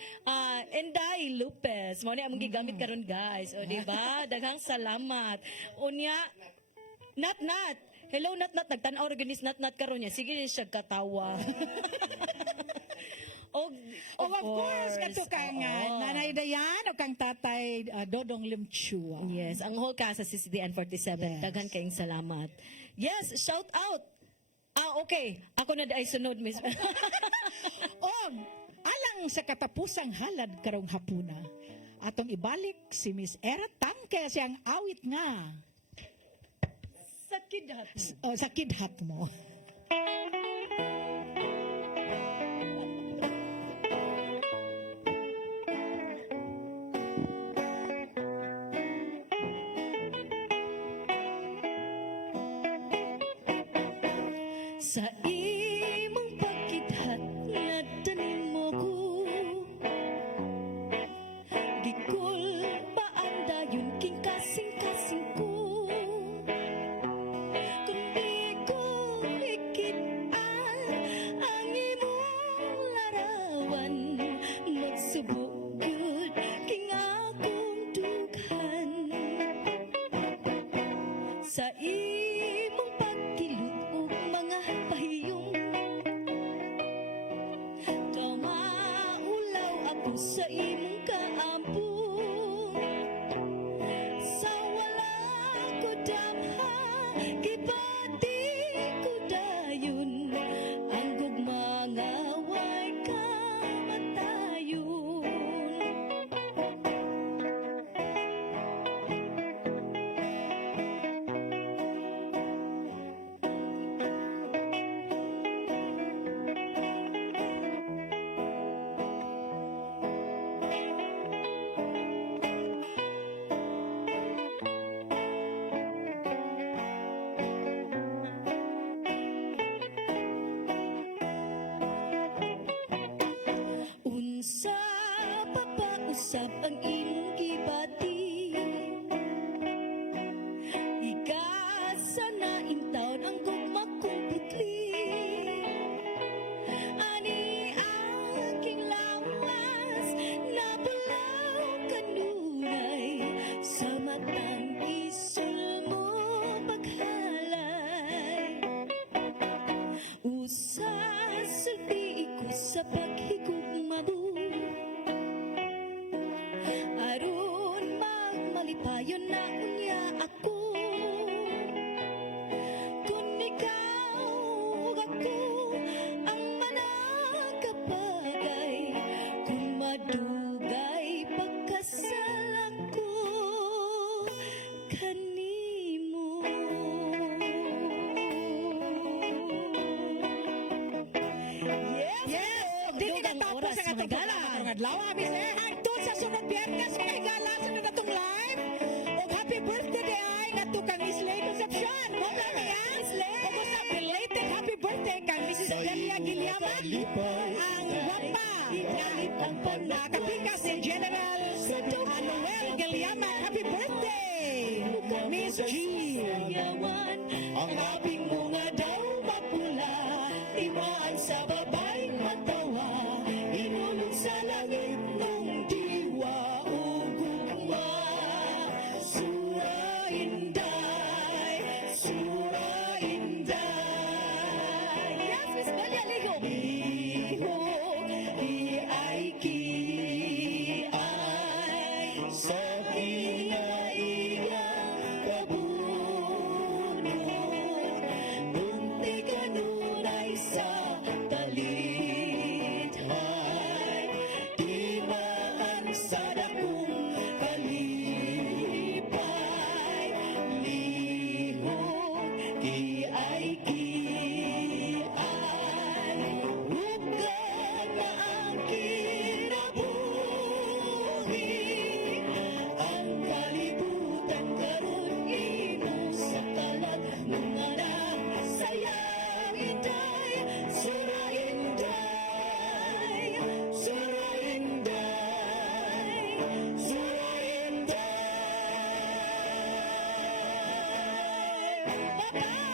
Inday Lopez. Mo ni among gigamit karon guys. O di ba? Daghang salamat. Unya, Nat, hello Natnat, nagtanaw ra ganis Natnat karon niya. Sige siya katawa. Oh, of course, kato kang Oo. Nanay Dayan o kang Tatay Dodong Limchua. Yes, ang whole cast sa CCDN 47. Yes. Daghan kayong salamat. Yes, shout out. Okay. Ako na ay sunod, Miss. Og alang sa katapusang halad karong hapuna, atong ibalik si Miss Era Tangke siyang awit nga Sakit hat mo. sa kidhat mo. Sa imong pagkithat nagtanim mo ko Gikol paanda yun king kasing-kasing ko Kundi ko ikitaan ang imong larawan Magsubok yun king akong dughan Sa imong pagkilut ug mga pahiyong Tamaulaw ako sa imong kaambong Sa wala ko damha Kibati ko dayon Ang gugma nga way kamatayon Unsa pa pausap ang imong gibati Igasa na intaon ang gugma kong putli Ani aking lawas Nabulaw kanunay Sa matang isul mo paghalay Usa sulti ko sa paghigugmabo Aron magmalipayon na unya ako Kung ikaw ug ako ang managapagay Kung madugay pagkasal ako kanimo Yes! Dili na Dugang tapos oras, ang atong mga gala. programa karong adlaw. Miss Era, hangtod sa sunod Biyernes mga higala sunod atong live. Og happy birthday day ay nato kang Islay Concepcion. Mo na niya. Og sa belated happy birthday kang Mrs. Delia Giliaman. Ang gwapa ang pagkakapikas ni General Noel Giliaman. Happy birthday! Miss G. Ang aping mga daw mapula, timaan sa babaeng matawa, inulog sa langit ng diwa ugugma. Sura Inday, Sura Inday. Yes, Miss Delia Ligo. Lihok, iay kiay, sa kinaigang kabunod. Bunti kanunay sa talithay, di maan sa dakong kalipay. Lihok, kiay kiay, ugad na ang kinabuhi. Ang kalibutan karon imong sakalan, mga nagsayang Inday, Sura Inday, Sura Inday, Sura Inday. Bye-bye!